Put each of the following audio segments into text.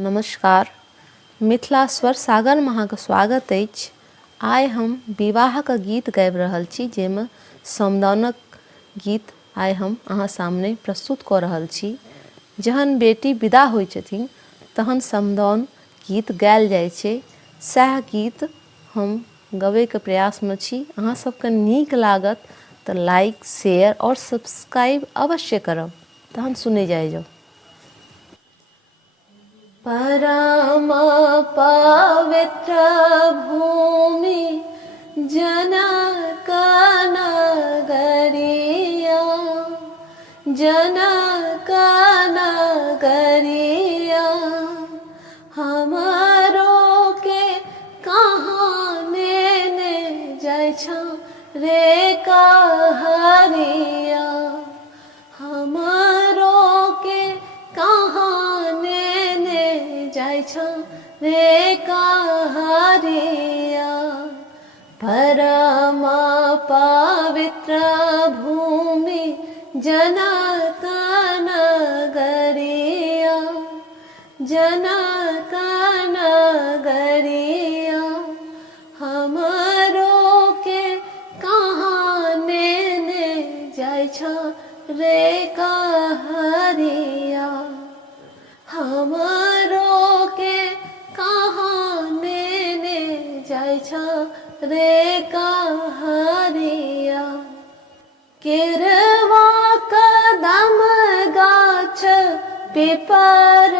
नमस्कार। मिथिला स्वर सागर में अहाँके स्वागत अछि। आइ हम विवाहक गीत गाबि रहल छी, जाहिमे समदाउनक गीत आइ हम अहाँ सामने प्रस्तुत कऽ रहल छी। जहन बेटी विदा होइ छथिन तहन समदाउन गीत गायल जाइ छै। सएह गीत हम गबैके प्रयासमे छी। अहाँ सबके नीक लागत तऽ लाइक, शेयर और सब्सक्राइब अवश्य करब। तहन सुनै जाउ। परम पवित्र भूमि जनक नगरिया, जनक नगरिया, हमरो के कहाँ नेने जाइ छौ रे कहरिया, हमरो के कहाँ नेने जाइ छौ रे कहरिया। परम पवित्र भूमि जनक नगरिया, जनक नगरिया, हमरो के कहाँ नेने जाइ छौ रे कहरिया, हमरो के कहाँ नेने जाइ छौ रे कहरिया। केरवा कदम गाछ पीपर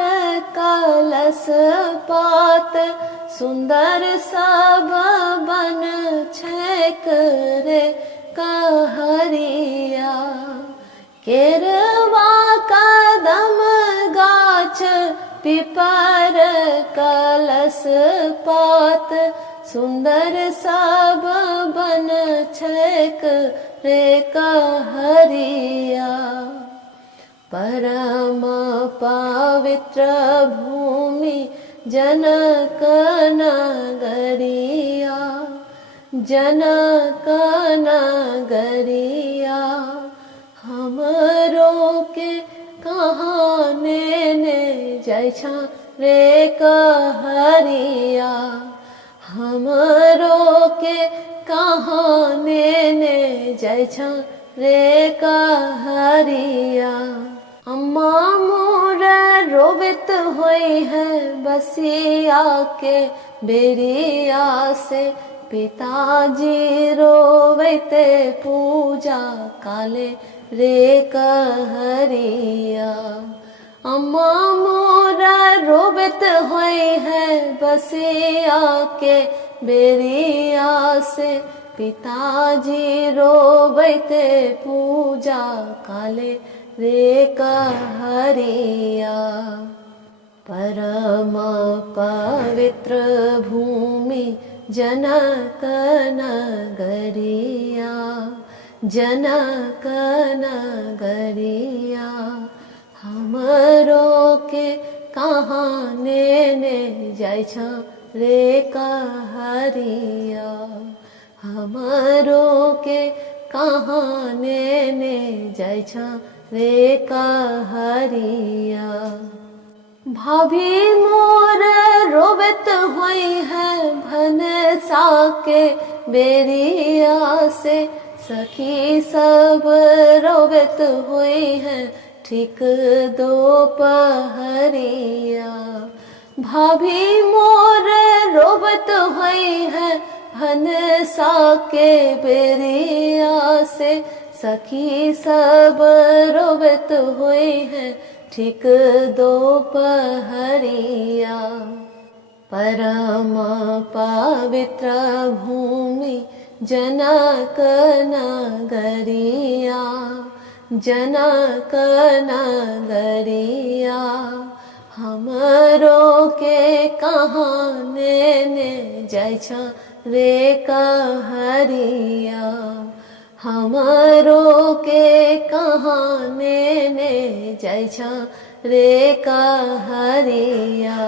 कलश पात, सुंदर सब बन छैक रे कहरिया। केरवा कदम गाछ पीपर कलश पात, सुंदर सब बन छैक रे कहरिया। परम पवित्र भूमि जनक नगरिया, जनक नगरिया, हमरो के कहाँ नेने जाइ छौ रे कहरिया, हमरो के कहाँ नेने जाइ छौ रे कहरिया। अम्मा मोर रोबत होई है बसिया के बेरिया से, पिताजी रोवैते पूजा काले रे कहरिया। अम्मा मोरा रोबत होई है बसिया के बेरिया से, पिताजी रोबैते पूजा काले रे कहरिया। परम पवित्र भूमि जनक नगरिया, जनक नगरिया, हमरो के कहाँ नेने जाइ छौ रे कहरिया, हमरो के कहाँ नेने जाइ छौ रे कहरिया। भाभी मोर रोबत होई है भनसा के बेरिया से, सखी सब रोबत होई है ठीक दोपहरिया। भाभी मोर रोबत होई है भनसा के बेरिया से, सखी सब रोबत होई है ठीक दोपहरिया। परम पवित्र भूमि जनक नगरिया, जनक नगरिया, हमरो के कहाँ नेने जाइ छौ रे कहरिया, हमरो के कहाँ नेने जाइ छौ रे कहरिया।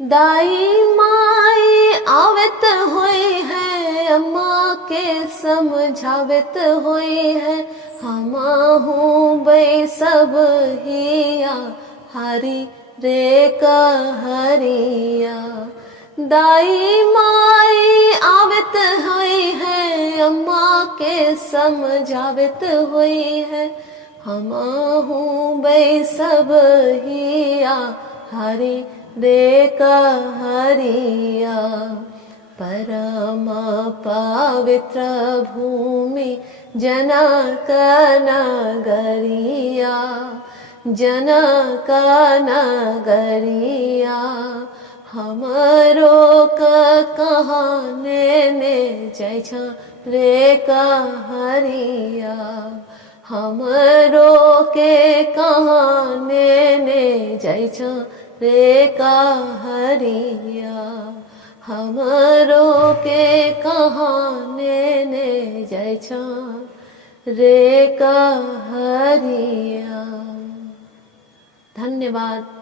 दाई माई आवत होई है अम्मा के समझावत होई है, हमाहू बै सब हिया हारी रे कहरिया। दाई माई आवत हुई है, अम्मा के समझावत हुई है, हमहूँ बै सब हिया हरि रे कहरिया। परम पवित्र भूमि जनक नगरिया, जनक नगरिया। हमरो कहाँ ने जाइ छ रे कहरिया। हमरो के कहाँ ने जाइ छ रे कहरिया। हमरो के कहाँ ने जाइ छ रे कहरिया। धन्यवाद।